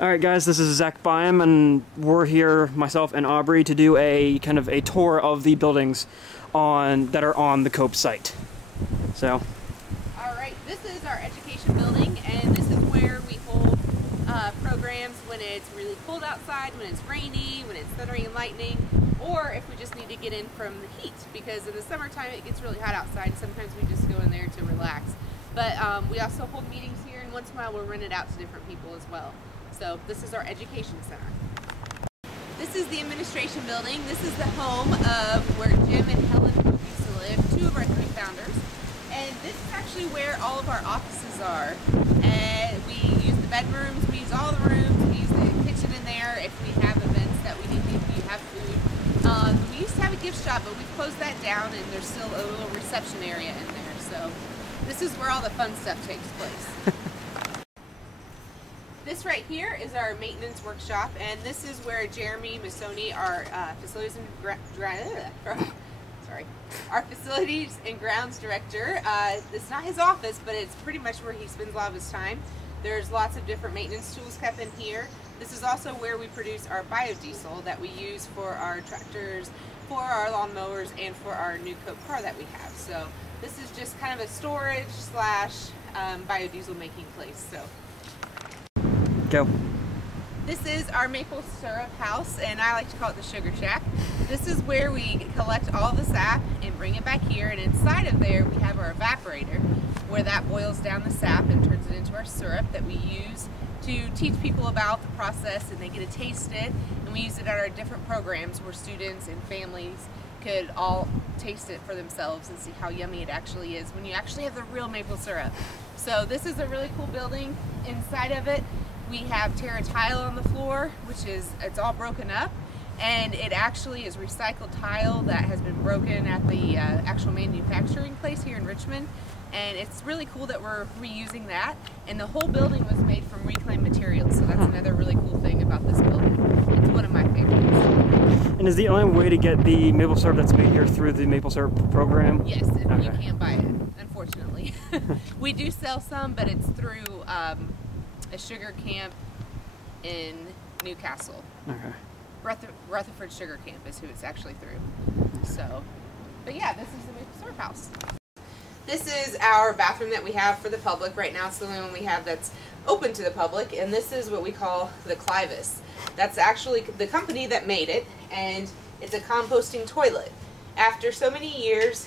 Alright guys, this is Zach Byam, and we're here, myself and Aubrey, to do a kind of a tour of the buildings that are on the COPE site. So. Alright, this is our education building, and this is where we hold programs when it's really cold outside, when it's rainy, when it's thundering and lightning, or if we just need to get in from the heat, because in the summertime it gets really hot outside, and sometimes we just go in there to relax. But we also hold meetings here, and once in a while we'll rent it out to different people as well. So this is our education center. This is the administration building. This is the home of where Jim and Helen used to live, two of our three founders. And this is actually where all of our offices are. And we use the bedrooms, we use all the rooms, we use the kitchen in there if we have events that we need to, if you have food. We used to have a gift shop, but we've closed that down, and there's still a little reception area in there. So this is where all the fun stuff takes place. This right here is our maintenance workshop, and this is where Jeremy Masoni, our facilities and grounds director. This is not his office, but it's pretty much where he spends a lot of his time. There's lots of different maintenance tools kept in here. This is also where we produce our biodiesel that we use for our tractors, for our lawnmowers, and for our new COPE car that we have. So this is just kind of a storage slash biodiesel making place. So. Go. This is our maple syrup house, and I like to call it the sugar shack. This is where we collect all the sap and bring it back here, and inside of there we have our evaporator where that boils down the sap and turns it into our syrup that we use to teach people about the process, and they get to taste it, and we use it at our different programs where students and families could all taste it for themselves and see how yummy it actually is when you actually have the real maple syrup. So this is a really cool building. Inside of it we have terra tile on the floor, which is, it's all broken up, and it actually is recycled tile that has been broken at the actual manufacturing place here in Richmond. And it's really cool that we're reusing that, and the whole building was made from reclaimed materials, so that's another really cool thing about this building. It's one of my favorites. And is the only way to get the maple syrup that's made here through the maple syrup program? Yes, and you can't buy it, unfortunately. We do sell some, but it's through a sugar camp in Newcastle. Okay. Rutherford Sugar Camp is who it's actually through. So, but yeah, this is the maple syrup house. This is our bathroom that we have for the public right now. It's the only one we have that's open to the public, and this is what we call the Clivis. That's actually the company that made it, and it's a composting toilet. After so many years,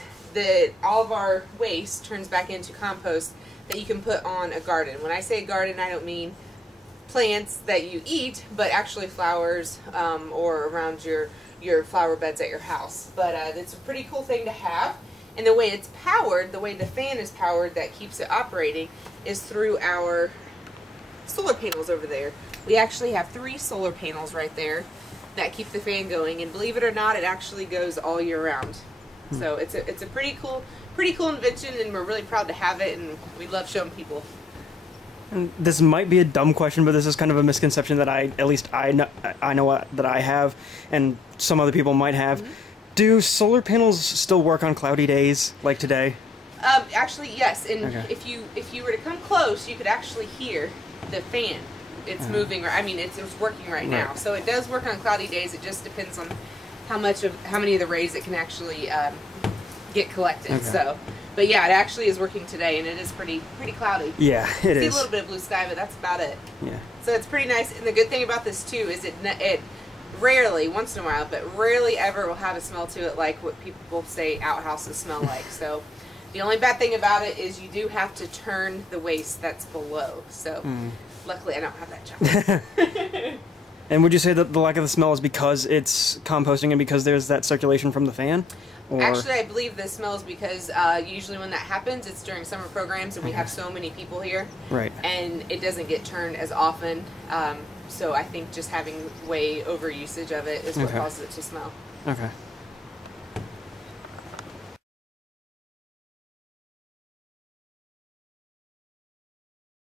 all of our waste turns back into compost that you can put on a garden. When I say garden, I don't mean plants that you eat, but actually flowers or around your flower beds at your house. But it's a pretty cool thing to have. And the way it's powered, the way the fan is powered that keeps it operating, is through our solar panels over there. We actually have 3 solar panels right there that keep the fan going, and believe it or not, it actually goes all year round. So it's a pretty cool invention, and we're really proud to have it, and we love showing people. And this might be a dumb question, but this is kind of a misconception that I know that I have, and some other people might have. Do solar panels still work on cloudy days like today? Actually, yes. And okay. if you were to come close, you could actually hear the fan. It's moving. I mean, it's working right now. So it does work on cloudy days. It just depends on how many of the rays it can actually get collected. Okay. So, but yeah, it actually is working today, and it is pretty cloudy. Yeah, it is. See a little bit of blue sky, but that's about it. Yeah. So it's pretty nice. And the good thing about this too is it rarely, once in a while, but rarely ever will have a smell to it like what people say outhouses smell like. So the only bad thing about it is you do have to turn the waste that's below. So luckily I don't have that job. And would you say that the lack of the smell is because it's composting and because there's that circulation from the fan? Or? Actually, I believe the smell is because usually when that happens, it's during summer programs, and we have so many people here. Right. And it doesn't get turned as often. So I think just having way over usage of it is what causes it to smell. Okay.